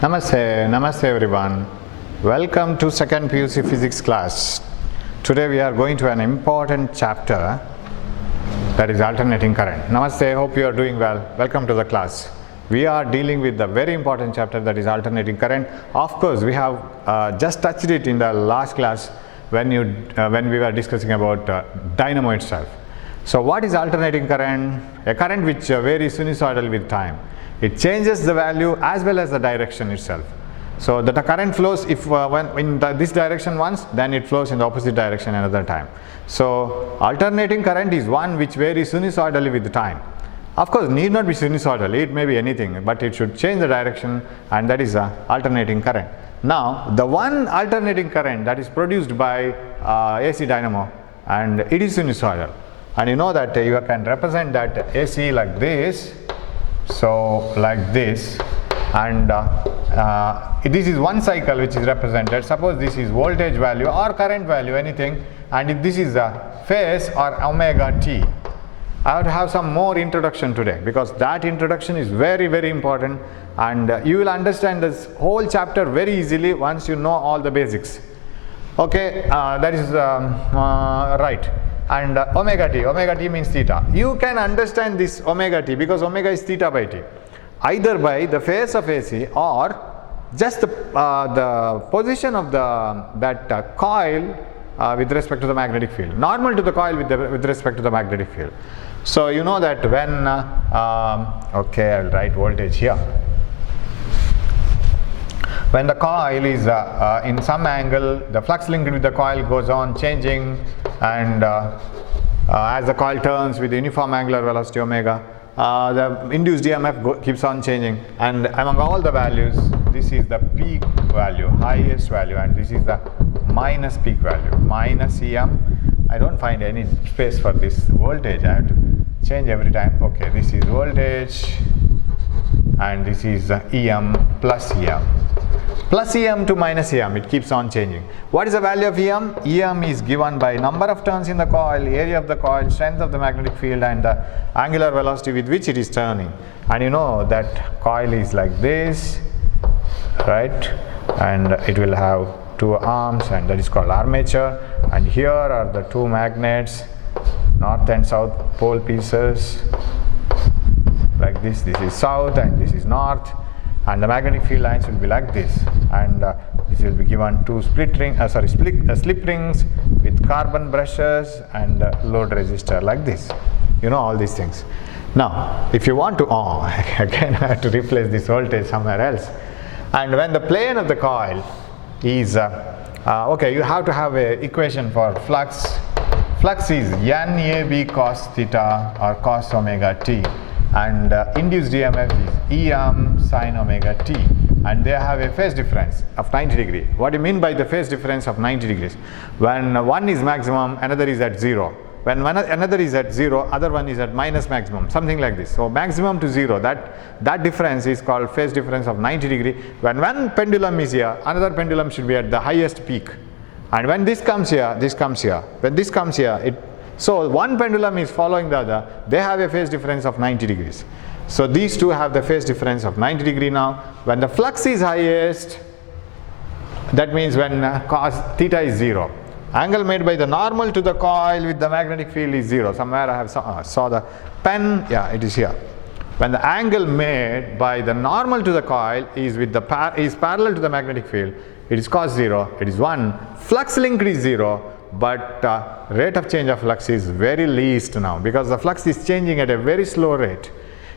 Namaste everyone. Welcome to second PUC physics class. Today we are going to an important chapter, that is alternating current. Namaste, hope you are doing well. Welcome to the class. We are dealing with the very important chapter, that is alternating current. Of course, we have just touched it in the last class when we were discussing about dynamo itself. So what is alternating current? A current which varies sinusoidal with time. It changes the value as well as the direction itself. So that the current flows if this direction once, then it flows in the opposite direction another time. So alternating current is one which varies sinusoidally with time. Of course, need not be sinusoidal, it may be anything, but it should change the direction, and that is alternating current. Now, the one alternating current that is produced by AC dynamo, and it is sinusoidal. And you know that you can represent that AC like this. So like this, and this is one cycle which is represented. Suppose this is voltage value or current value, anything, and if this is a phase or omega t. I have to have some more introduction today, because that introduction is very important, and you will understand this whole chapter very easily once you know all the basics. Okay, that is right. And omega t means theta. You can understand this omega t because omega is theta by t, either by the phase of AC or just the position of that coil with respect to the magnetic field, normal to the coil with respect to the magnetic field. So you know that when okay, I will write voltage here. When the coil is in some angle, the flux linked with the coil goes on changing, and as the coil turns with uniform angular velocity omega, the induced EMF keeps on changing, and among all the values, this is the peak value, highest value, and this is the minus peak value, minus EM. I don't find any space for this voltage, I have to change every time. Okay, this is voltage, and this is EM plus EM. Plus EM to minus EM, it keeps on changing. What is the value of EM? EM is given by number of turns in the coil, area of the coil, strength of the magnetic field, and the angular velocity with which it is turning. And you know that coil is like this, right? And it will have two arms, and that is called armature. And here are the two magnets, north and south pole pieces, like this. This is south and this is north. And the magnetic field lines will be like this, and this will be given two slip rings with carbon brushes and load resistor like this. You know all these things. Now, if you want to, again I have to replace this voltage somewhere else. And when the plane of the coil is, okay, you have to have an equation for flux. Flux is NAB cos theta or cos omega t. And induced EMF is EM sin omega t, and they have a phase difference of 90 degrees. What do you mean by the phase difference of 90 degrees? When one is maximum, another is at zero. When another is at zero, other one is at minus maximum, something like this. So maximum to zero, that difference is called phase difference of 90 degrees. When one pendulum is here, another pendulum should be at the highest peak. And when this comes here, this comes here. When this comes here, so one pendulum is following the other, they have a phase difference of 90 degrees. So these two have the phase difference of 90 degrees now. When the flux is highest, that means when cos theta is 0. Angle made by the normal to the coil with the magnetic field is 0. Somewhere I have saw the pen, yeah, it is here. When the angle made by the normal to the coil is parallel to the magnetic field, it is cos 0, it is 1. Flux linked is 0. But rate of change of flux is very least now, because the flux is changing at a very slow rate.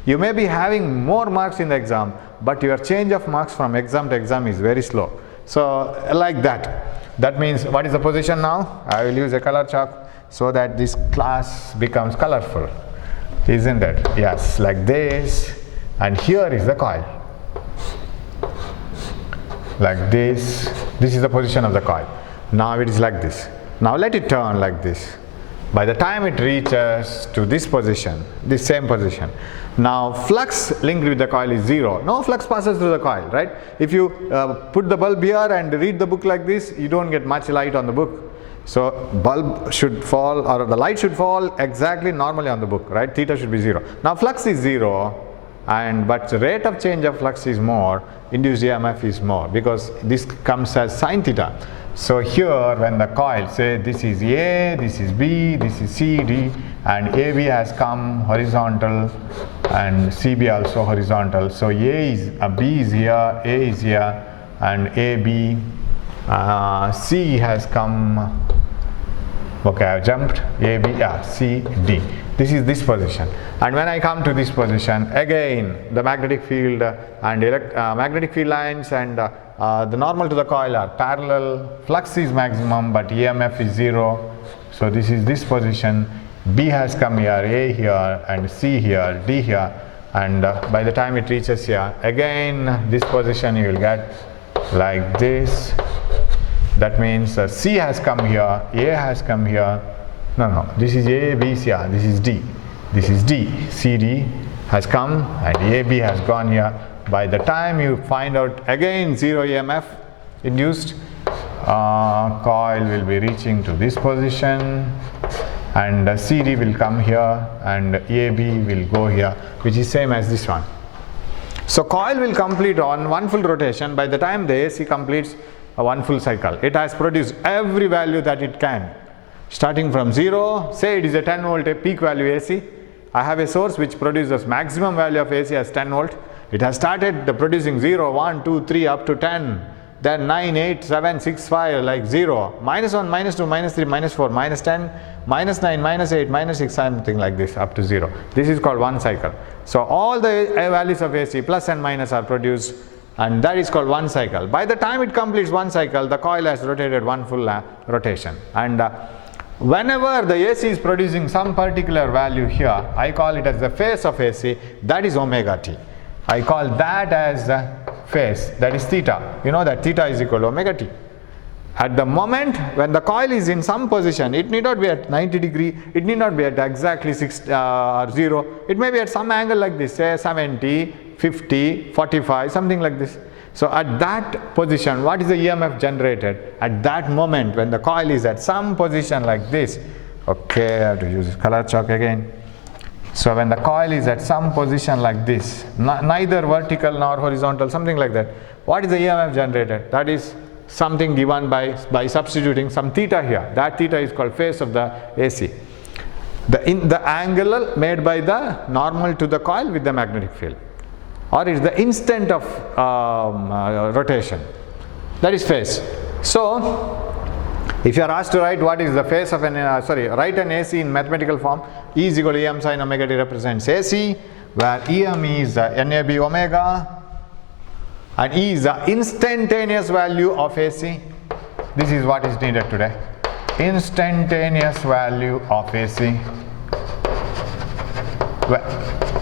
You may be having more marks in the exam, but your change of marks from exam to exam is very slow. So like that. That means, what is the position now? I will use a color chalk so that this class becomes colorful, isn't it? Yes, like this. And here is the coil, like this. This is the position of the coil. Now it is like this. Now let it turn like this. By the time it reaches to this position, this same position, now flux linked with the coil is 0. No flux passes through the coil, right? If you put the bulb here and read the book like this, you don't get much light on the book. So bulb should fall, or the light should fall exactly normally on the book, right? Theta should be 0. Now flux is 0, but the rate of change of flux is more, induced EMF is more, because this comes as sin theta. So here when the coil, say this is A, this is B, this is C, D, and AB has come horizontal and CB also horizontal. So B is here, A is here, and AB, C has come, okay, I have jumped, AB, C, D. This is this position. And when I come to this position, again the magnetic field and magnetic field lines and the normal to the coil are parallel. Flux is maximum, but EMF is 0. So this is this position. B has come here, A here, and C here, D here, and by the time it reaches here, again this position you will get like this. That means C has come here, A has come here. No, this is A, B, C, this is D. This is D. C, D has come and A, B has gone here. By the time you find out again 0 EMF induced, coil will be reaching to this position, and CD will come here and AB will go here, which is same as this one. So coil will complete on one full rotation. By the time the AC completes a one full cycle, it has produced every value that it can. Starting from 0, say it is a 10 volt peak value AC. I have a source which produces maximum value of AC as 10 volt. It has started producing 0, 1, 2, 3 up to 10, then 9, 8, 7, 6, 5 like 0, minus 1, minus 2, minus 3, minus 4, minus 10, minus 9, minus 8, minus 6, something like this up to 0. This is called one cycle. So all the values of AC plus and minus are produced, and that is called one cycle. By the time it completes one cycle, the coil has rotated one full rotation, and whenever the AC is producing some particular value here, I call it as the phase of AC, that is omega t. I call that as the phase, that is theta. You know that theta is equal to omega t. At the moment when the coil is in some position, it need not be at 90 degree, it need not be at exactly 6 or 0, it may be at some angle like this, say 70, 50, 45, something like this. So at that position, what is the EMF generated? At that moment when the coil is at some position like this, okay, I have to use color chalk again. So when the coil is at some position like this, neither vertical nor horizontal, something like that, what is the EMF generated? That is something given by substituting some theta here. That theta is called phase of the AC. The angle made by the normal to the coil with the magnetic field, or it is the instant of rotation, that is phase. So if you are asked to write what is the phase of an write an AC in mathematical form, E is equal to EM sin omega t represents AC, where EM is NAB omega and E is the instantaneous value of AC. This is what is needed today. Instantaneous value of AC.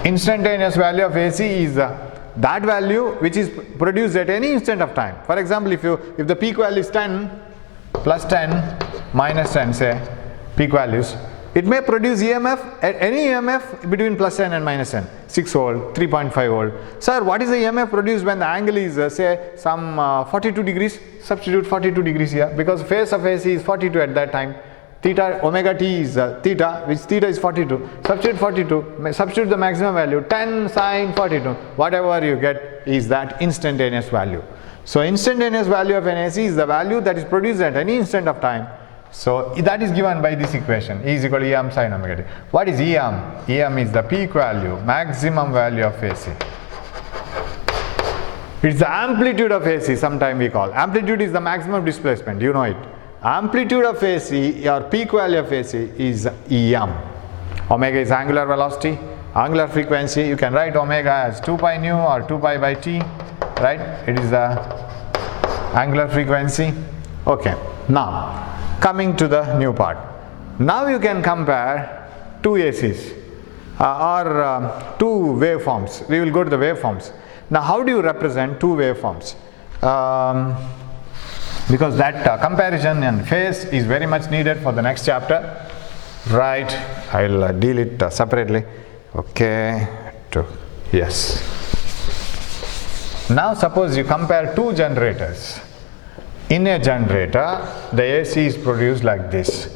Instantaneous value of AC is that value which is produced at any instant of time. For example, if the peak value is 10, plus 10, minus 10, say peak values, it may produce EMF at any EMF between plus 10 and minus 10, 6 volt, 3.5 volt. Sir, what is the EMF produced when the angle is say some 42 degrees? Substitute 42 degrees here, because phase of AC is 42 at that time. Theta, omega t is theta, which theta is 42. Substitute 42, substitute the maximum value, 10 sine 42. Whatever you get is that instantaneous value. So instantaneous value of an AC is the value that is produced at any instant of time. So that is given by this equation, E is equal to EM sin omega t. What is EM? EM is the peak value, maximum value of AC. It's the amplitude of AC, sometime we call. Amplitude is the maximum displacement, you know it. Amplitude of AC or peak value of AC is EM. Omega is angular velocity, angular frequency. You can write omega as 2 pi nu or 2 pi by t, right? It is the angular frequency. Okay, now coming to the new part. Now you can compare two ACs or two waveforms. We will go to the waveforms. Now how do you represent two waveforms? Because that comparison and phase is very much needed for the next chapter, right? I will deal it separately. Okay, yes. Now suppose you compare two generators. In a generator, the AC is produced like this.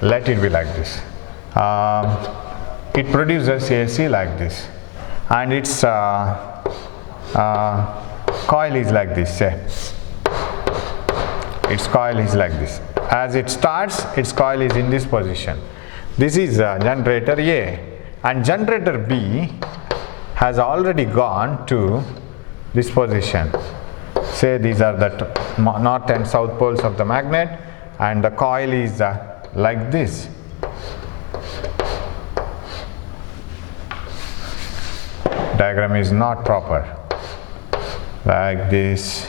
Let it be like this. it produces AC like this, and its coil is like this, say. Its coil is like this. As it starts, its coil is in this position. This is generator A, and generator B has already gone to this position. Say these are the north and south poles of the magnet, and the coil is like this. Diagram is not proper. Like this.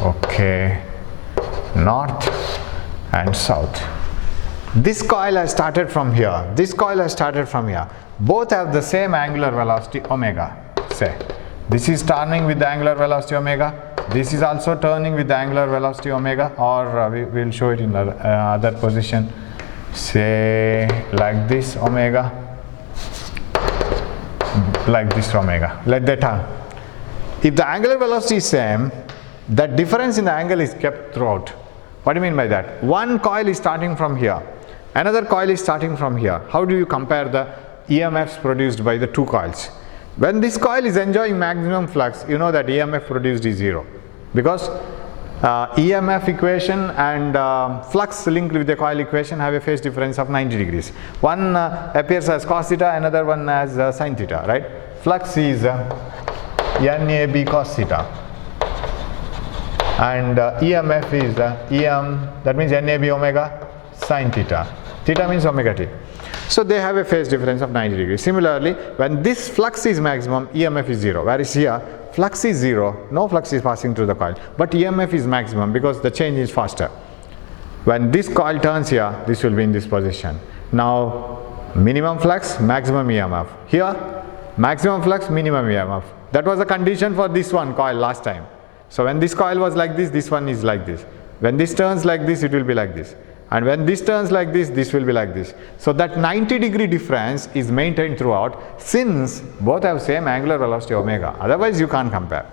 Okay, north and south. This coil has started from here. This coil has started from here. Both have the same angular velocity omega. Say, this is turning with the angular velocity omega. This is also turning with the angular velocity omega, or we will show it in the other position. Say like this omega, like this omega. Let that turn. If the angular velocity is same, the difference in the angle is kept throughout. What do you mean by that? One coil is starting from here, another coil is starting from here. How do you compare the EMFs produced by the two coils? When this coil is enjoying maximum flux, you know that EMF produced is 0, because EMF equation and flux linked with the coil equation have a phase difference of 90 degrees. One appears as cos theta, another one as sin theta, right? Flux is NAB cos theta, and EMF is EM, that means NAB omega sin theta. Theta means omega t. So they have a phase difference of 90 degrees. Similarly, when this flux is maximum, EMF is 0. Whereas here, flux is 0, no flux is passing through the coil, but EMF is maximum because the change is faster. When this coil turns here, this will be in this position. Now, minimum flux, maximum EMF. Here, maximum flux, minimum EMF. That was the condition for this one coil last time. So when this coil was like this one is like this. When this turns like this, it will be like this. And when this turns like this will be like this. So that 90 degree difference is maintained throughout, since both have same angular velocity omega. Otherwise you can't compare.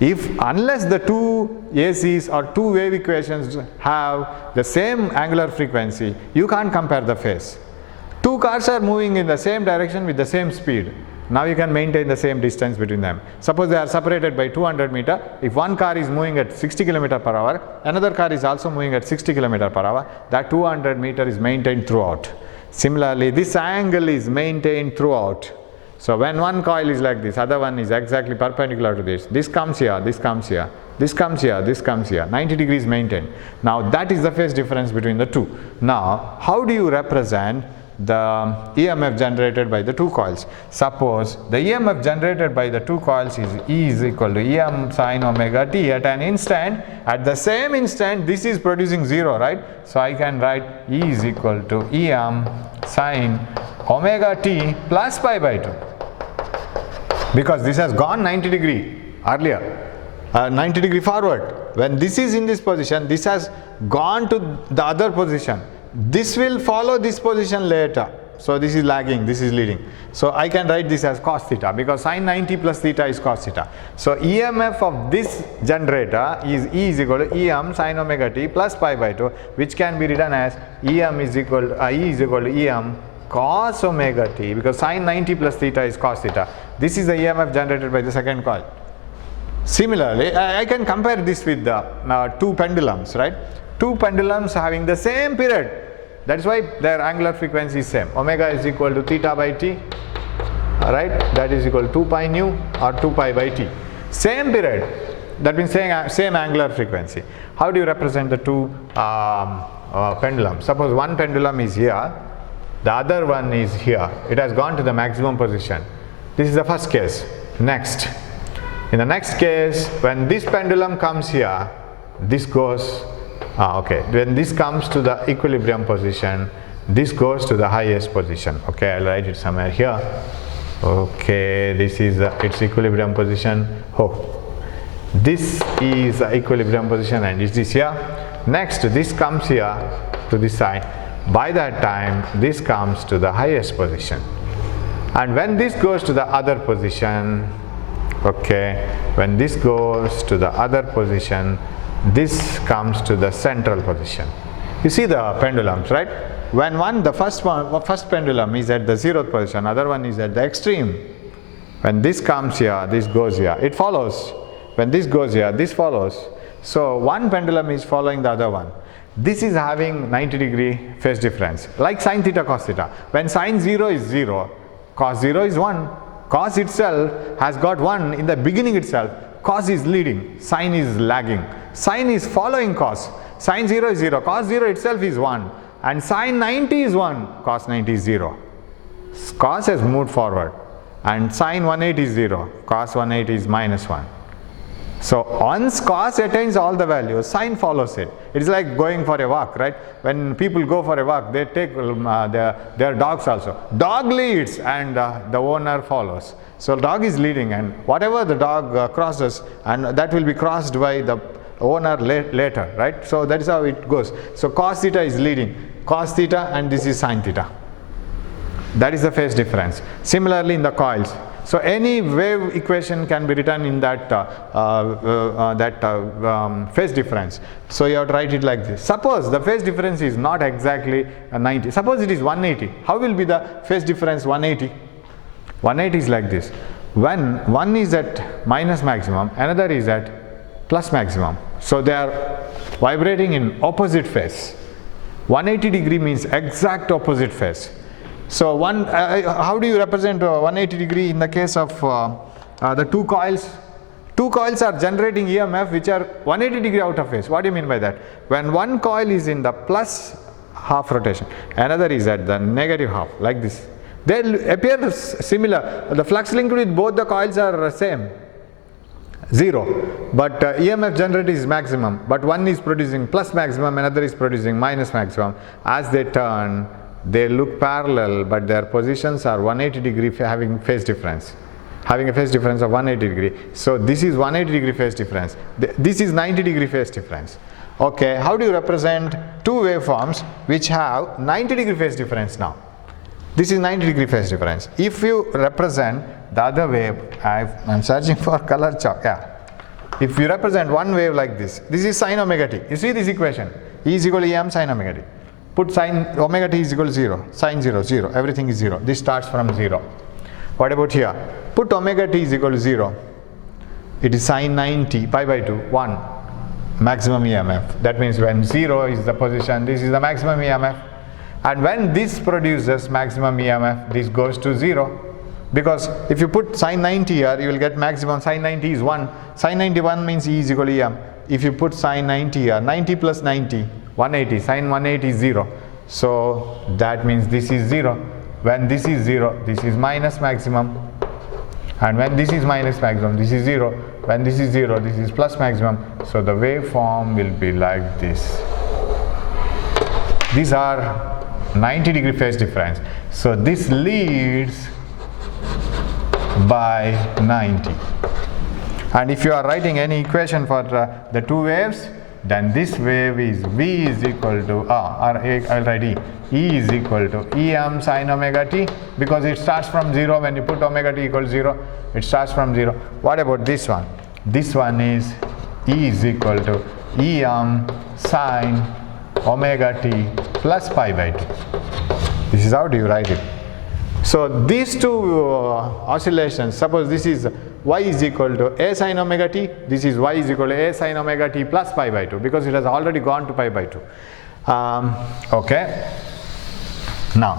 Unless the two ACs or two wave equations have the same angular frequency, you can't compare the phase. Two cars are moving in the same direction with the same speed. Now you can maintain the same distance between them. Suppose they are separated by 200 meter. If one car is moving at 60 km per hour, another car is also moving at 60 km per hour, that 200 meter is maintained throughout. Similarly, this angle is maintained throughout. So when one coil is like this, other one is exactly perpendicular to this. This comes here, this comes here, this comes here, this comes here. 90 degrees maintained. Now that is the phase difference between the two. Now, how do you represent the EMF generated by the two coils? Suppose the EMF generated by the two coils is E is equal to EM sin omega t at an instant. At the same instant, this is producing 0, right? So I can write E is equal to EM sin omega t plus pi by 2. Because this has gone 90 degree earlier, 90 degree forward. When this is in this position, this has gone to the other position. This will follow this position later. So this is lagging, this is leading. So I can write this as cos theta, because sin 90 plus theta is cos theta. So EMF of this generator is E is equal to EM sin omega t plus pi by 2, which can be written as EM is equal to, E is equal to EM cos omega t, because sin 90 plus theta is cos theta. This is the EMF generated by the second coil. Similarly, I can compare this with the two pendulums, right? Two pendulums having the same period. That is why their angular frequency is same. Omega is equal to theta by t, right? That is equal to 2 pi nu or 2 pi by t. Same period. That means same angular frequency. How do you represent the two pendulums? Suppose one pendulum is here, the other one is here. It has gone to the maximum position. This is the first case. Next. In the next case, when this pendulum comes here, this goes when this comes to the equilibrium position, this goes to the highest position. Okay, I'll write it somewhere here. Okay, this is its equilibrium position. This is the equilibrium position, and is this here. Next, this comes here to this side. By that time, this comes to the highest position. And when this goes to the other position, Okay, when this goes to the other position, this comes to the central position. You see the pendulums, right? When the first pendulum is at the 0th position, other one is at the extreme. When this comes here, this goes here, it follows. When this goes here, this follows. So one pendulum is following the other one. This is having 90-degree phase difference, like sin theta cos theta. When sin 0 is 0, cos 0 is 1. Cos itself has got 1 in the beginning itself. Cos is leading, sin is lagging. Sin is following cos. Sin 0 is 0, cos 0 itself is 1. And sin 90 is 1, cos 90 is 0. Cos has moved forward. And sin 180 is 0, cos 180 is minus 1. So once cos attains all the values, sin follows it. It is like going for a walk, right? When people go for a walk, they take their dogs also. Dog leads and the owner follows. So dog is leading, and whatever the dog crosses, and that will be crossed by the owner later, right? So that is how it goes. So cos theta is leading, cos theta, and this is sin theta. That is the phase difference. Similarly in the coils. So any wave equation can be written in that phase difference. So you have to write it like this. Suppose the phase difference is not exactly 90. Suppose it is 180. How will be the phase difference 180? 180 is like this. When one is at minus maximum, another is at plus maximum. So they are vibrating in opposite phase. 180 degree means exact opposite phase. So how do you represent 180 degree in the case of the two coils? Two coils are generating EMF which are 180 degree out of phase. What do you mean by that? When one coil is in the plus half rotation, another is at the negative half, like this. They appear similar. The flux linked with both the coils are same, 0. But EMF generated is maximum. But one is producing plus maximum, another is producing minus maximum. As they turn, they look parallel, but their positions are 180 degree having phase difference. Having a phase difference of 180 degree. So this is 180 degree phase difference. This is 90 degree phase difference. Okay, how do you represent two waveforms which have 90 degree phase difference now? This is 90 degree phase difference. If you represent the other wave, I'm searching for color chalk. Yeah. If you represent one wave like this is sin omega t. You see this equation, E is equal to Em sin omega t. Put sin omega t is equal to 0, sin 0, 0, everything is 0. This starts from 0. What about here? Put omega t is equal to 0. It is sin 90, pi by 2, 1, maximum EMF. That means when 0 is the position, this is the maximum EMF. And when this produces maximum EMF, this goes to 0. Because if you put sin 90 here, you will get maximum. Sin 90 is 1. Sin 91 means E is equal to Em. If you put sin 90 here, 90 plus 90, 180, sin 180 is 0. So that means this is 0. When this is 0, this is minus maximum. And when this is minus maximum, this is 0. When this is 0, this is plus maximum. So the waveform will be like this. These are 90 degree phase difference. So this leads by 90. And if you are writing any equation for the two waves, then this wave is V is equal to, I'll write E. E is equal to Em sin omega t, because it starts from 0. When you put omega t equal to 0, it starts from 0. What about this one? This one is E is equal to Em sin omega t plus pi by 2. This is how do you write it. So these two oscillations, suppose this is y is equal to a sin omega t, this is y is equal to a sin omega t plus pi by 2, because it has already gone to pi by 2. Okay. Now,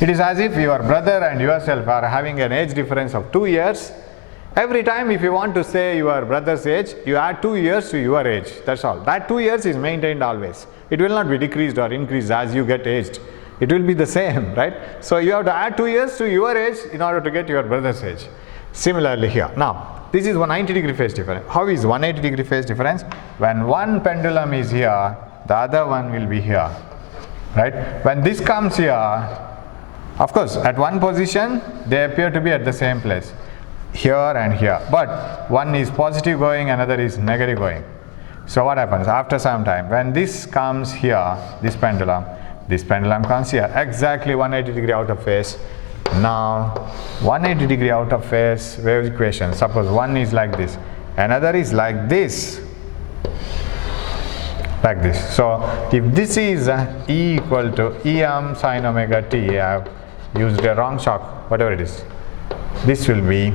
it is as if your brother and yourself are having an age difference of 2 years. Every time if you want to say your brother's age, you add 2 years to your age. That's all. That 2 years is maintained always. It will not be decreased or increased as you get aged. It will be the same, right? So you have to add 2 years to your age in order to get your brother's age. Similarly here. Now, this is 190 degree phase difference. How is 180 degree phase difference? When one pendulum is here, the other one will be here, right? When this comes here, of course, at one position, they appear to be at the same place, here and here. But one is positive going, another is negative going. So what happens? After some time, when this comes here, this pendulum comes here, exactly 180 degree out of phase. Now 180 degree out of phase wave equation. Suppose one is like this, another is like this. Like this. So if this is E equal to Em sin omega t, I have used a wrong chalk, whatever it is. This will be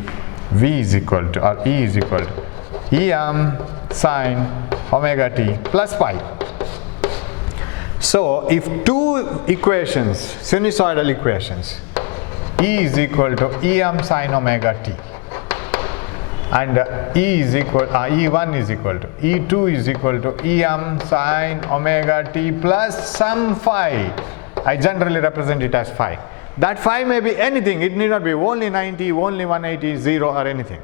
V is equal to, or E is equal to Em sin omega t plus phi. So if two equations, sinusoidal equations, E is equal to Em sin omega t, and E1 is equal to, E2 is equal to Em sin omega t plus some phi. I generally represent it as phi. That phi may be anything. It need not be only 90, only 180, 0 or anything.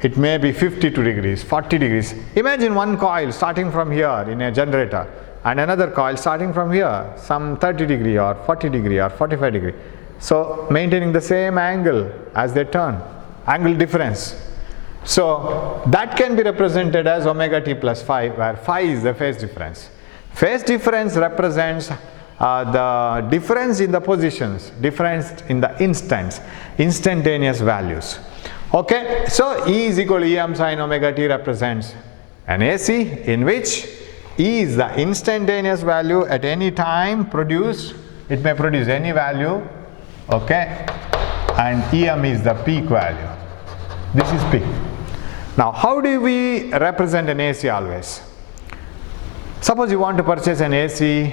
It may be 52 degrees, 40 degrees. Imagine one coil starting from here in a generator and another coil starting from here, some 30 degree or 40 degree or 45 degree. So maintaining the same angle as they turn, angle difference. So that can be represented as omega t plus phi, where phi is the phase difference. Phase difference represents the difference in the positions, difference in the instants, instantaneous values. Okay, so E is equal to Em sin omega t represents an AC in which E is the instantaneous value at any time produced. It may produce any value, okay, and Em is the peak value. This is peak. Now how do we represent an AC always? Suppose you want to purchase an AC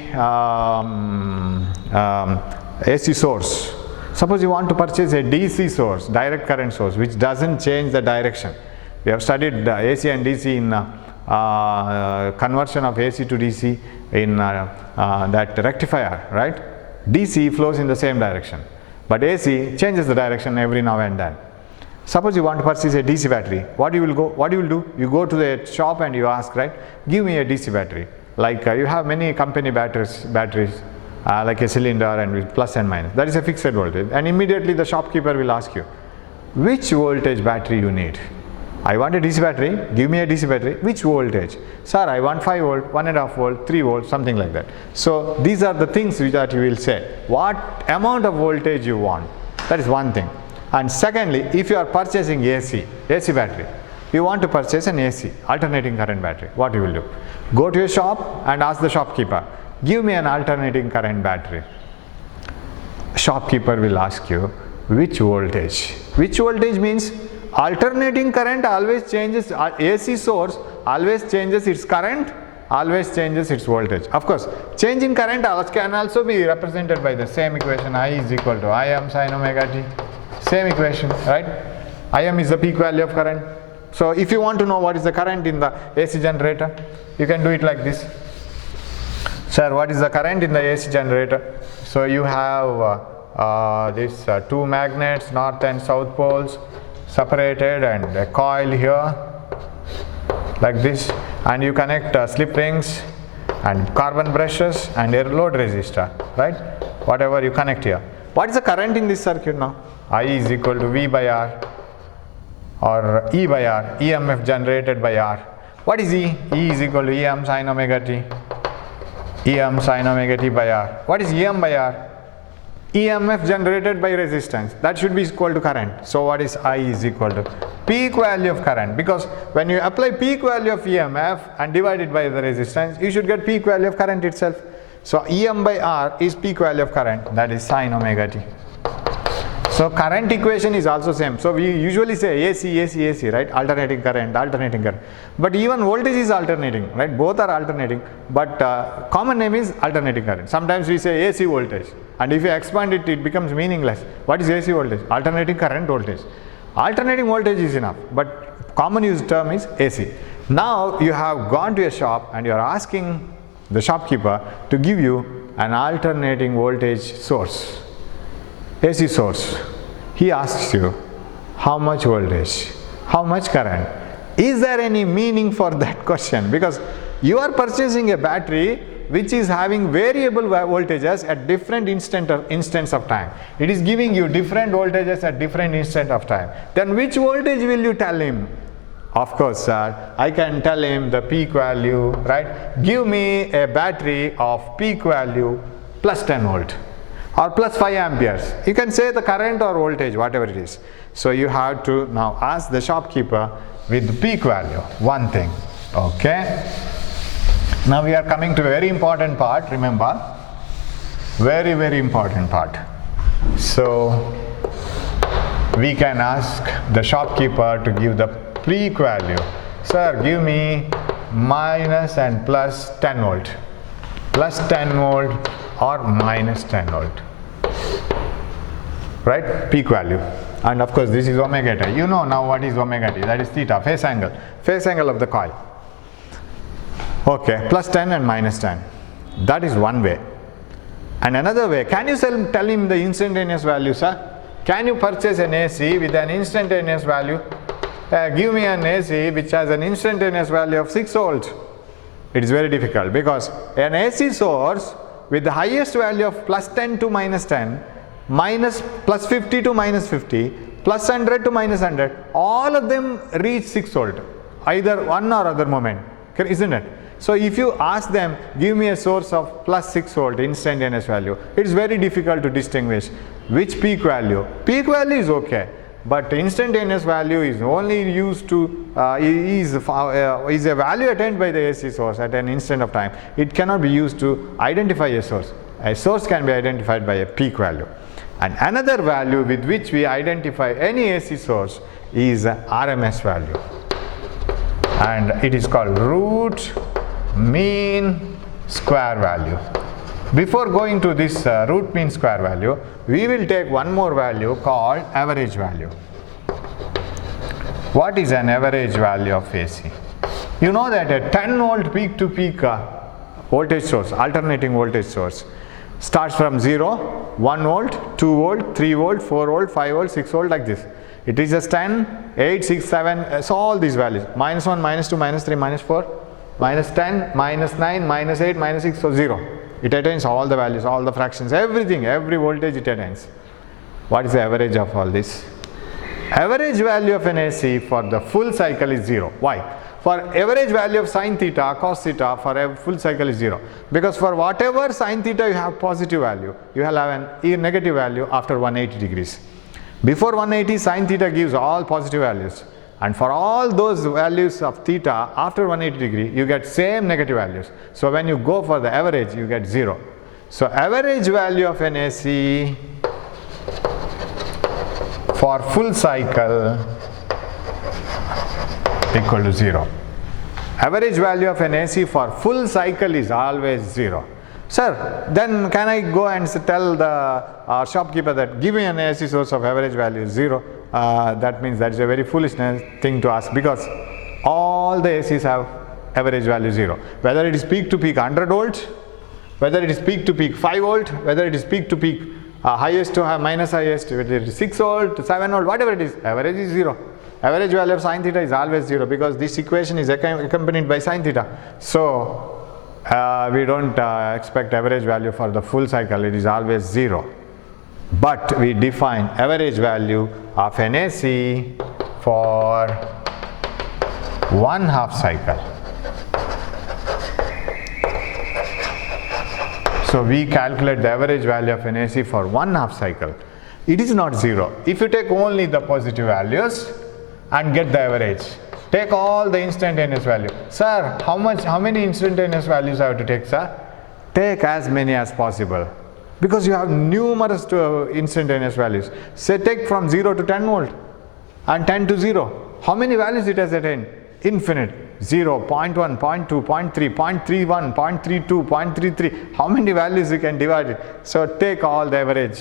AC source. Suppose you want to purchase a DC source, direct current source, which doesn't change the direction. We have studied AC and DC in conversion of AC to DC in that rectifier, right? DC flows in the same direction, but AC changes the direction every now and then. Suppose you want to purchase a DC battery. What you will do? You go to the shop and you ask, right? Give me a DC battery. Like you have many company batteries like a cylinder and with plus and minus. That is a fixed voltage. And immediately the shopkeeper will ask you, which voltage battery you need? I want a DC battery. Give me a DC battery. Which voltage? Sir, I want 5 volt, 1.5 volt, 3 volt, something like that. So these are the things that you will say. What amount of voltage you want? That is one thing. And secondly, if you are purchasing AC battery, you want to purchase an AC, alternating current battery, what you will do? Go to a shop and ask the shopkeeper, give me an alternating current battery. Shopkeeper will ask you, which voltage? Which voltage means alternating current always changes, AC source always changes its current, always changes its voltage. Of course, change in current can also be represented by the same equation, I is equal to Im sin omega t. Same equation, right? Im is the peak value of current. So if you want to know what is the current in the AC generator, you can do it like this. Sir, what is the current in the AC generator? So you have these two magnets, north and south poles, separated, and a coil here, like this, and you connect slip rings and carbon brushes and a load resistor, right? Whatever you connect here. What is the current in this circuit now? I is equal to V by R or E by R, EMF generated by R. What is E? E is equal to Em sin omega t. Em sin omega t by R. What is Em by R? EMF generated by resistance. That should be equal to current. So what is I is equal to peak value of current, because when you apply peak value of EMF and divide it by the resistance, you should get peak value of current itself. So Em by R is peak value of current, that is sin omega t. So current equation is also same. So we usually say AC, right? Alternating current. But even voltage is alternating, right? Both are alternating, but common name is alternating current. Sometimes we say AC voltage, and if you expand it, it becomes meaningless. What is AC voltage? Alternating current voltage. Alternating voltage is enough, but common used term is AC. Now you have gone to a shop and you are asking the shopkeeper to give you an alternating voltage source. AC source. He asks you, how much voltage, how much current? Is there any meaning for that question? Because you are purchasing a battery which is having variable voltages at different instants of time. It is giving you different voltages at different instant of time. Then which voltage will you tell him? Of course, sir, I can tell him the peak value, right? Give me a battery of peak value plus 10 volt. or plus 5 amperes. You can say the current or voltage, whatever it is. So you have to now ask the shopkeeper with the peak value, one thing. Okay. Now we are coming to a very important part, remember. Very, very important part. So we can ask the shopkeeper to give the peak value. Sir, give me minus and plus 10 volt. Plus 10 volt or minus 10 volt. Right? Peak value. And of course this is omega t. You know now what is omega t. That is theta, phase angle. Phase angle of the coil. Okay, plus 10 and minus 10. That is one way. And another way, can you tell him the instantaneous value, sir? Can you purchase an AC with an instantaneous value? Give me an AC which has an instantaneous value of 6 volts. It is very difficult because an AC source with the highest value of plus 10 to minus 10, minus plus 50 to minus 50, plus 100 to minus 100, all of them reach 6 volt, either one or other moment, isn't it? So if you ask them, give me a source of plus 6 volt instantaneous value, it is very difficult to distinguish which peak value. Peak value is okay, but instantaneous value is only used to, is a value attained by the AC source at an instant of time. It cannot be used to identify a source. A source can be identified by a peak value. And another value with which we identify any AC source is RMS value. And it is called root mean square value. Before going to this root mean square value, we will take one more value called average value. What is an average value of AC? You know that a 10 volt peak to peak voltage source, alternating voltage source, starts from 0, 1 volt, 2 volt, 3 volt, 4 volt, 5 volt, 6 volt, like this. It reaches 10, 8, 6, 7, so all these values, minus 1, minus 2, minus 3, minus 4, minus 10, minus 9, minus 8, minus 6, so 0. It attains all the values, all the fractions, everything, every voltage it attains. What is the average of all this? Average value of an AC for the full cycle is 0. Why? For average value of sin theta, cos theta for a full cycle is 0. Because for whatever sin theta you have positive value, you will have an negative value after 180 degrees. Before 180, sin theta gives all positive values. And for all those values of theta after 180 degree, you get same negative values. So when you go for the average, you get 0. So average value of an AC for full cycle equal to 0. Average value of an AC for full cycle is always 0. Sir, then can I go and tell the shopkeeper that give me an AC source of average value is 0? That means that is a very foolish thing to ask, because all the ACs have average value 0. Whether it is peak to peak 100 volts, whether it is peak to peak 5 volt, whether it is peak to peak highest to minus highest, whether it is 6 volt to 7 volt, whatever it is, average is 0. Average value of sin theta is always 0 because this equation is accompanied by sin theta. So we don't expect average value for the full cycle, it is always 0. But we define average value of an AC for 1/2 cycle. So we calculate the average value of an AC for 1/2 cycle. It is not 0. If you take only the positive values and get the average, take all the instantaneous value. Sir, how many instantaneous values I have to take, sir? Take as many as possible, because you have numerous instantaneous values. Say take from 0 to 10 volt and 10 to 0. How many values it has attained? Infinite. 0, 0.1, 0.2, 0.3, 0.31, 0.32, 0.33. How many values you can divide it? So take all the average.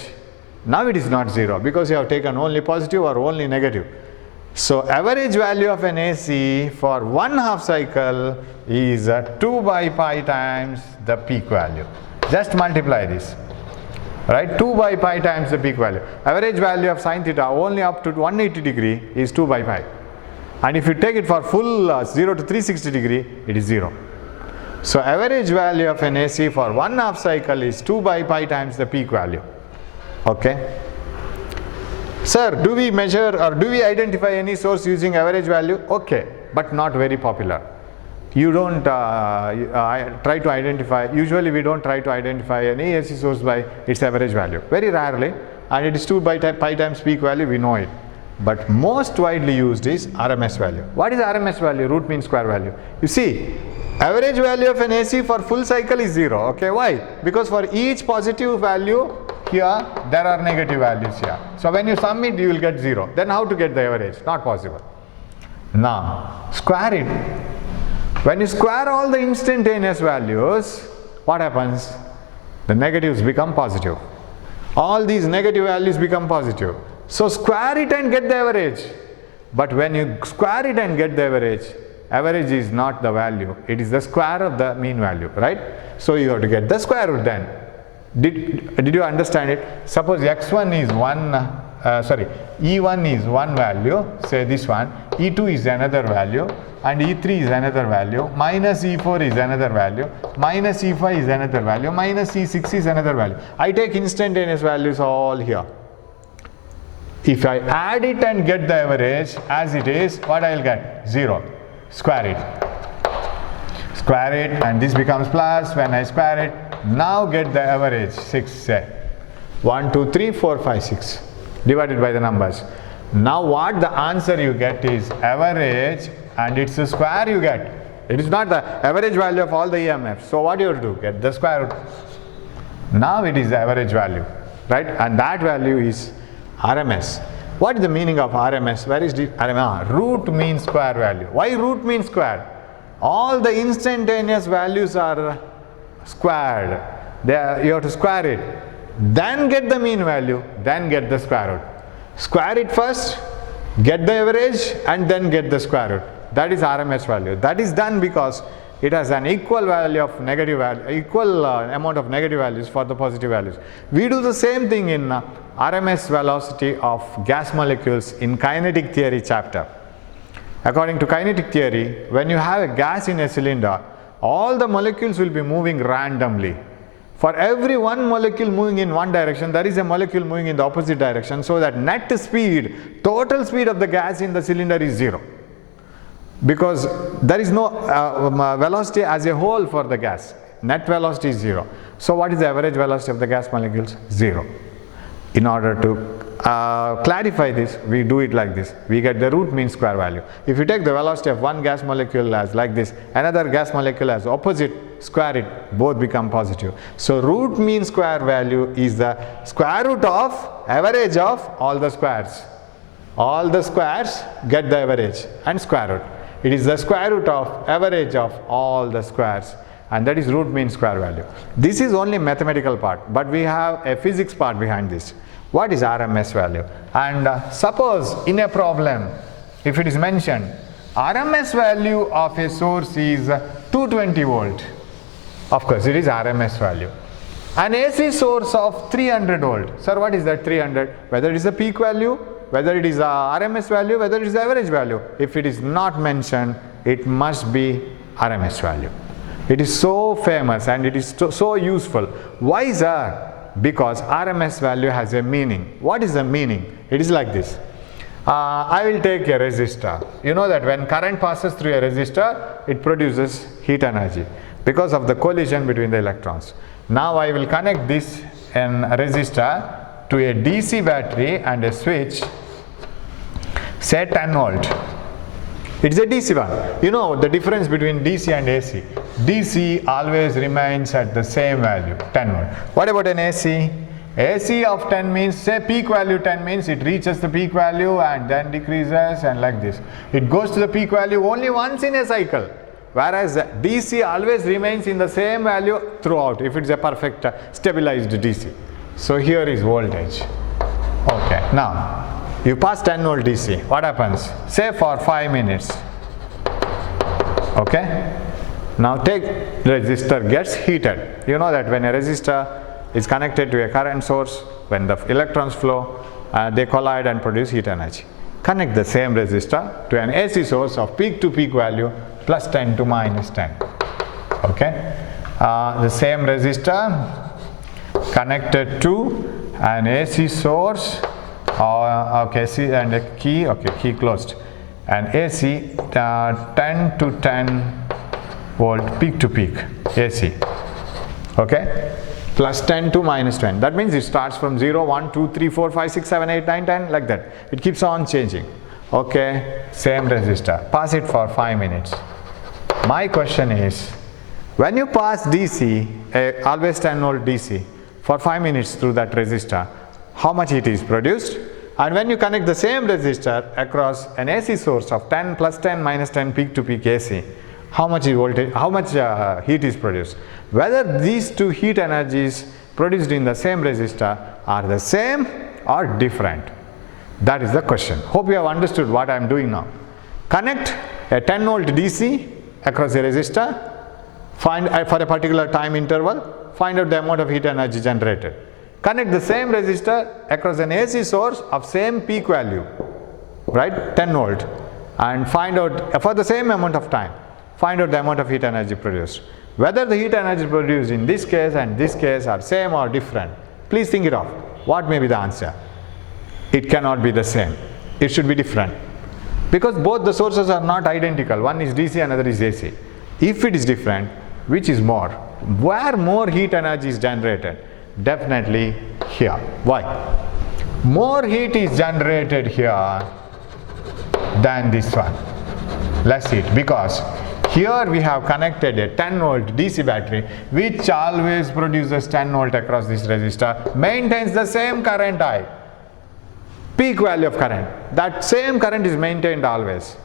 Now it is not 0 because you have taken only positive or only negative. So average value of an AC for 1/2 cycle is 2 by pi times the peak value. Just multiply this. Right, 2 by pi times the peak value. Average value of sin theta only up to 180 degree is 2 by pi. And if you take it for full 0 to 360 degree, it is 0. So average value of an AC for 1/2 cycle is 2 by pi times the peak value. Okay. Sir, do we measure or do we identify any source using average value? Okay, but not very popular. You don't try to identify, usually we don't try to identify any AC source by its average value, very rarely, and it is 2 by pi times peak value, we know it. But most widely used is RMS value. What is RMS value? Root mean square value. You see, average value of an AC for full cycle is 0. Okay, why? Because for each positive value here, there are negative values here. So when you sum it, you will get 0. Then how to get the average? Not possible. Now, square it. When you square all the instantaneous values, what happens? The negatives become positive. All these negative values become positive. So square it and get the average. But when you square it and get the average is not the value. It is the square of the mean value, right? So you have to get the square root then. Did you understand it? Suppose x1 is E1 is one value, say this one, E2 is another value, and E3 is another value, minus E4 is another value, minus E5 is another value, minus E6 is another value. I take instantaneous values all here. If I add it and get the average as it is, what I will get? 0. Square it. Square it and this becomes plus. When I square it, now get the average 6, say 1, 2, 3, 4, 5, 6 divided by the numbers. Now what the answer you get is average, and it's a square you get. It is not the average value of all the EMFs. So what you have to do? Get the square root. Now it is the average value, right? And that value is RMS. What is the meaning of RMS? Where is the RMS? Root means square value. Why root means square? All the instantaneous values are squared. You have to square it. Then get the mean value, then get the square root. Square it first, get the average, and then get the square root. That is RMS value. That is done because it has an equal value of negative value, equal amount of negative values for the positive values. We do the same thing in RMS velocity of gas molecules in kinetic theory chapter. According to kinetic theory, when you have a gas in a cylinder, all the molecules will be moving randomly. For every one molecule moving in one direction, there is a molecule moving in the opposite direction, so that net speed, total speed of the gas in the cylinder is 0. Because there is no velocity as a whole for the gas. Net velocity is 0. So what is the average velocity of the gas molecules? 0. In order to clarify this, we do it like this. We get the root mean square value. If you take the velocity of one gas molecule as like this, another gas molecule as opposite, square it, both become positive. So root mean square value is the square root of average of all the squares. All the squares get the average and square root. It is the square root of average of all the squares, and that is root mean square value. This is only mathematical part, but we have a physics part behind this. What is RMS value? And suppose in a problem, if it is mentioned, RMS value of a source is 220 volt. Of course, it is RMS value. An AC source of 300 volt. Sir, what is that 300? Whether it is a peak value, whether it is a RMS value, whether it is average value. If it is not mentioned, it must be RMS value. It is so famous and it is so useful. Why, sir? Because RMS value has a meaning. What is the meaning? It is like this. I will take a resistor. You know that when current passes through a resistor, it produces heat energy because of the collision between the electrons. Now I will connect this resistor to a DC battery and a switch, say 10 volt. It's a DC one. You know the difference between DC and AC. DC always remains at the same value, 10 volt. What about an AC? AC of 10 means, say peak value 10 means it reaches the peak value and then decreases and like this. It goes to the peak value only once in a cycle. Whereas DC always remains in the same value throughout if it's a perfect stabilized DC. So here is voltage. Okay, now you pass 10 volt DC. What happens? Say for 5 minutes. Okay? Now take resistor gets heated. You know that when a resistor is connected to a current source, when the electrons flow, they collide and produce heat energy. Connect the same resistor to an AC source of peak to peak value plus 10 to minus 10. Okay? The same resistor connected to an AC source. Okay, see, and a key, okay, key closed, and AC 10 to 10 volt peak to peak AC. Okay, plus 10 to minus 10. That means it starts from 0, 1, 2, 3, 4, 5, 6, 7, 8, 9, 10, like that. It keeps on changing. Okay, same resistor. Pass it for 5 minutes. My question is, when you pass DC, always 10 volt DC, for 5 minutes through that resistor, how much heat is produced? And when you connect the same resistor across an AC source of 10 plus 10 minus 10 peak to peak AC, how much is voltage, how much heat is produced? Whether these two heat energies produced in the same resistor are the same or different. That is the question. Hope you have understood what I am doing now. Connect a 10 volt DC across a resistor, find for a particular time interval, find out the amount of heat energy generated. Connect the same resistor across an AC source of same peak value, right, 10 volt, and find out for the same amount of time, find out the amount of heat energy produced. Whether the heat energy produced in this case and this case are same or different, please think it of. What may be the answer? It cannot be the same. It should be different. Because both the sources are not identical. One is DC, another is AC. If it is different, which is more? Where more heat energy is generated? Definitely here. Why? More heat is generated here than this one. Less heat, because here we have connected a 10 volt DC battery which always produces 10 volt across this resistor, maintains the same current I, peak value of current. That same current is maintained always.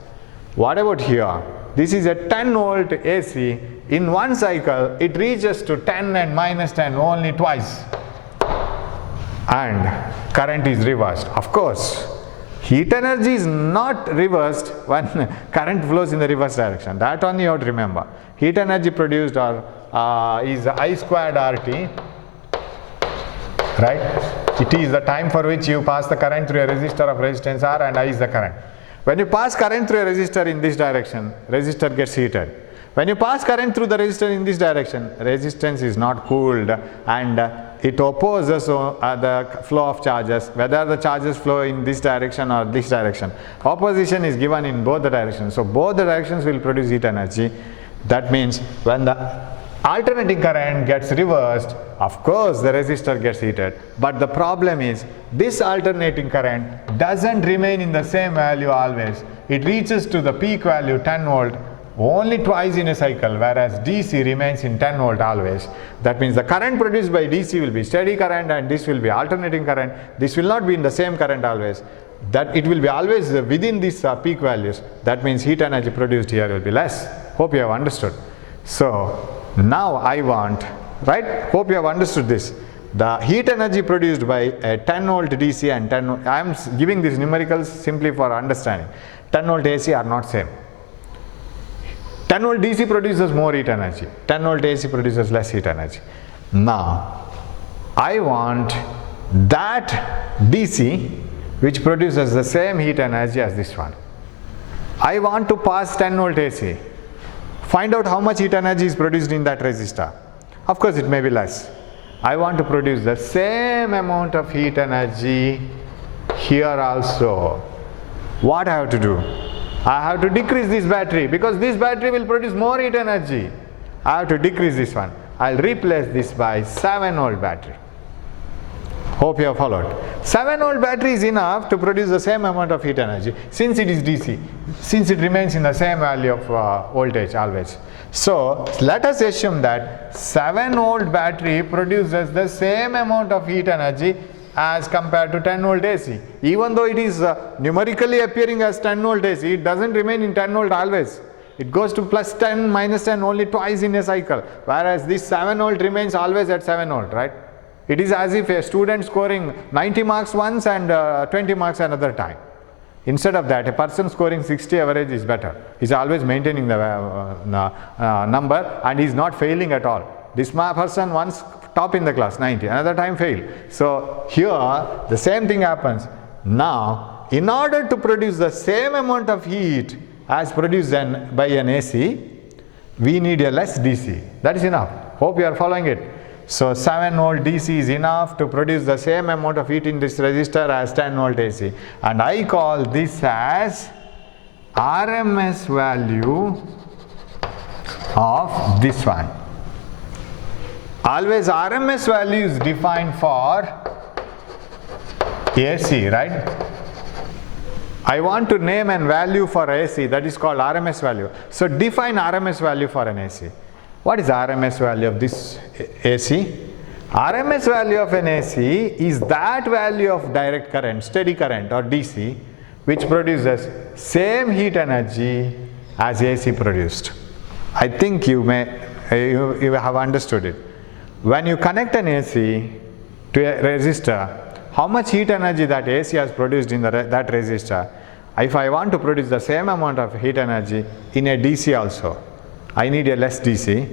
What about here? This is a 10 volt AC. In one cycle it reaches to 10 and minus 10 only twice, and current is reversed. Of course, heat energy is not reversed when current flows in the reverse direction. That only you have to remember. Heat energy produced is I squared RT, right? It is the time for which you pass the current through a resistor of resistance R, and I is the current. When you pass current through a resistor in this direction, resistor gets heated. When you pass current through the resistor in this direction, resistance is not cooled, and it opposes the flow of charges, whether the charges flow in this direction or this direction. Opposition is given in both the directions. So both the directions will produce heat energy. That means when the alternating current gets reversed, of course the resistor gets heated. But the problem is, this alternating current doesn't remain in the same value always. It reaches to the peak value 10 volt only twice in a cycle, whereas DC remains in 10 volt always. That means the current produced by DC will be steady current, and this will be alternating current. This will not be in the same current always. That it will be always within these peak values. That means heat energy produced here will be less. Hope you have understood. So now I want, right? Hope you have understood this. The heat energy produced by a 10 volt DC and 10 volt, I am giving these numericals simply for understanding. 10 volt AC are not same. 10 volt DC produces more heat energy. 10 volt AC produces less heat energy. Now, I want that DC which produces the same heat energy as this one. I want to pass 10 volt AC. Find out how much heat energy is produced in that resistor. Of course, it may be less. I want to produce the same amount of heat energy here also. What I have to do? I have to decrease this battery, because this battery will produce more heat energy. I have to decrease this one. I'll replace this by 7 volt battery. Hope you have followed. 7 volt battery is enough to produce the same amount of heat energy, since it is DC, since it remains in the same value of voltage always. So let us assume that 7 volt battery produces the same amount of heat energy as compared to 10 volt AC. Even though it is numerically appearing as 10 volt AC, it doesn't remain in 10 volt always. It goes to plus 10, minus 10 only twice in a cycle, whereas this 7 volt remains always at 7 volt, right? It is as if a student scoring 90 marks once and 20 marks another time. Instead of that, a person scoring 60 average is better. He is always maintaining the number, and he is not failing at all. This person once top in the class, 90, another time fail. So here the same thing happens. Now, in order to produce the same amount of heat as produced by an AC, we need a less DC. That is enough. Hope you are following it. So 7 volt DC is enough to produce the same amount of heat in this resistor as 10 volt AC. And I call this as RMS value of this one. Always RMS value is defined for AC, right? I want to name an value for AC, that is called RMS value. So define RMS value for an AC. What is RMS value of this AC? RMS value of an AC is that value of direct current, steady current or DC, which produces same heat energy as AC produced. I think you have understood it. When you connect an AC to a resistor, how much heat energy that AC has produced in that resistor, if I want to produce the same amount of heat energy in a DC also, I need a less DC.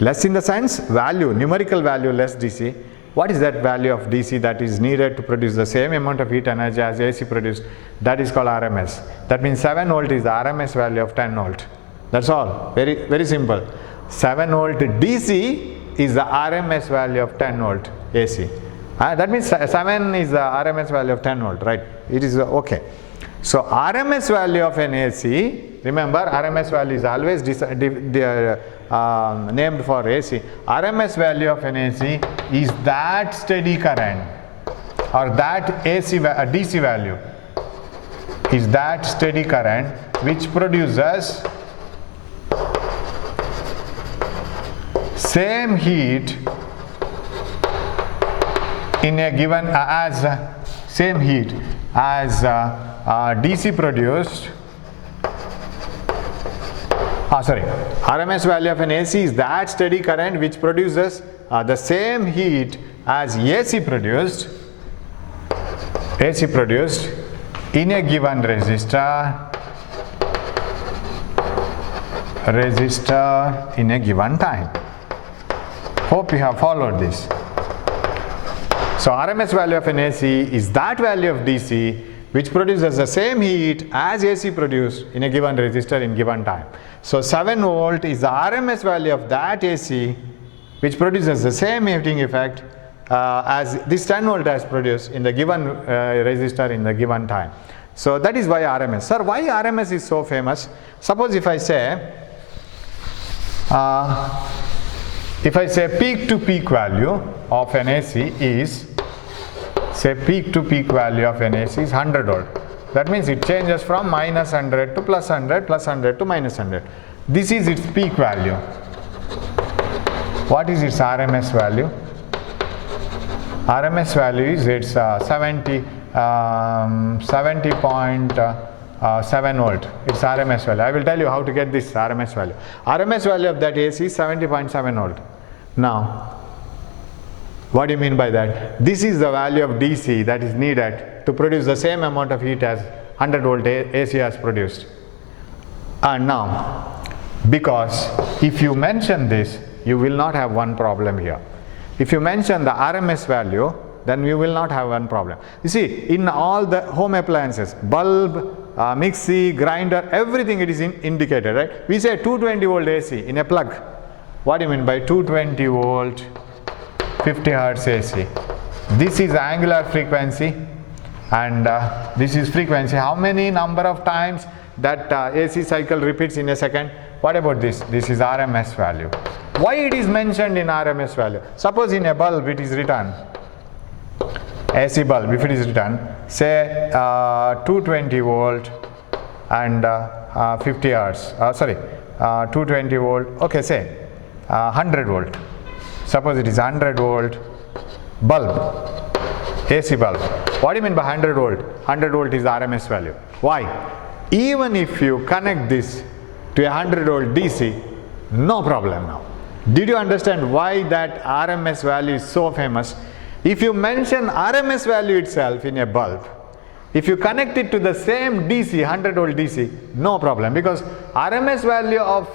Less in the sense value, numerical value less DC. What is that value of DC that is needed to produce the same amount of heat energy as AC produced? That is called RMS. That means 7 volt is the RMS value of 10 volt. That's all. Very, very simple. 7 volt DC is the RMS value of 10 volt AC. That means 7 is the RMS value of 10 volt, right? It is okay. So RMS value of an AC, remember RMS value is always named for AC. RMS value of an AC is that steady current or that DC value is that steady current which produces same heat in a given same heat as DC produced. RMS value of an AC is that steady current which produces the same heat as AC produced in a given resistor in a given time. Hope you have followed this. So RMS value of an AC is that value of DC which produces the same heat as AC produced in a given resistor in given time. So 7 volt is the RMS value of that AC which produces the same heating effect as this 10 volt has produced in the given resistor in the given time. So that is why RMS. Sir, why RMS is so famous? Suppose if I say peak to peak value of an AC is, say peak to peak value of an AC is 100 volt. That means it changes from minus 100 to plus 100, plus 100 to minus 100. This is its peak value. What is its RMS value? RMS value is its 70.7 volt. It's RMS value. I will tell you how to get this RMS value. RMS value of that AC is 70.7 volt. Now, what do you mean by that? This is the value of DC that is needed to produce the same amount of heat as 100 volt AC has produced. And now, because if you mention this, you will not have one problem here. If you mention the RMS value, then you will not have one problem. You see, in all the home appliances, bulb, mixie, grinder, everything it is indicated, right? We say 220 volt AC in a plug. What do you mean by 220 volt 50 hertz AC? This is angular frequency and this is frequency. How many number of times that AC cycle repeats in a second? What about this? This is RMS value. Why it is mentioned in RMS value? Suppose in a bulb it is written, AC bulb, if it is written, say 220 volt and 50 hertz, 220 volt, okay, say 100 volt. Suppose it is 100 volt bulb, AC bulb. What do you mean by 100 volt? 100 volt is RMS value. Why? Even if you connect this to a 100 volt DC, no problem now. Did you understand why that RMS value is so famous? If you mention RMS value itself in a bulb, if you connect it to the same DC, 100 volt DC, no problem, because RMS value of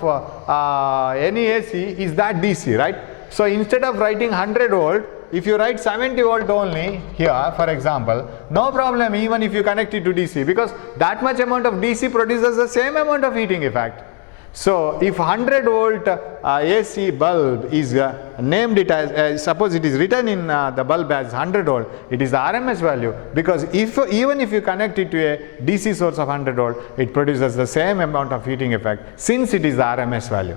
any AC is that DC, right? So instead of writing 100 volt, if you write 70 volt only here, for example, no problem even if you connect it to DC, because that much amount of DC produces the same amount of heating effect. So if 100 volt AC bulb is named it as, suppose it is written in the bulb as 100 volt, it is the RMS value, because even if you connect it to a DC source of 100 volt, it produces the same amount of heating effect since it is the RMS value.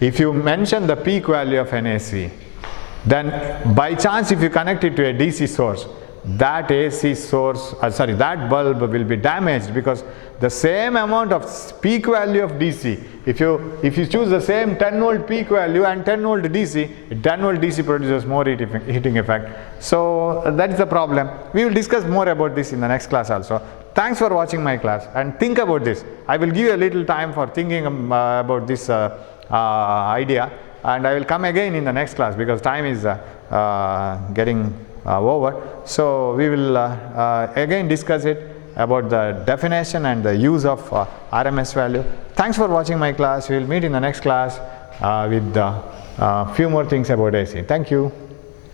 if you mention the peak value of an AC, then by chance if you connect it to a DC source, that AC source, that bulb will be damaged, because the same amount of peak value of DC, if you choose the same 10 volt peak value and 10 volt DC, 10 volt DC produces more heating effect. So that is the problem. We will discuss more about this in the next class also. Thanks for watching my class, and think about this. I will give you a little time for thinking about this idea, and I will come again in the next class because time is getting over. So we will again discuss it about the definition and the use of RMS value. Thanks for watching my class. We will meet in the next class with a few more things about AC. Thank you.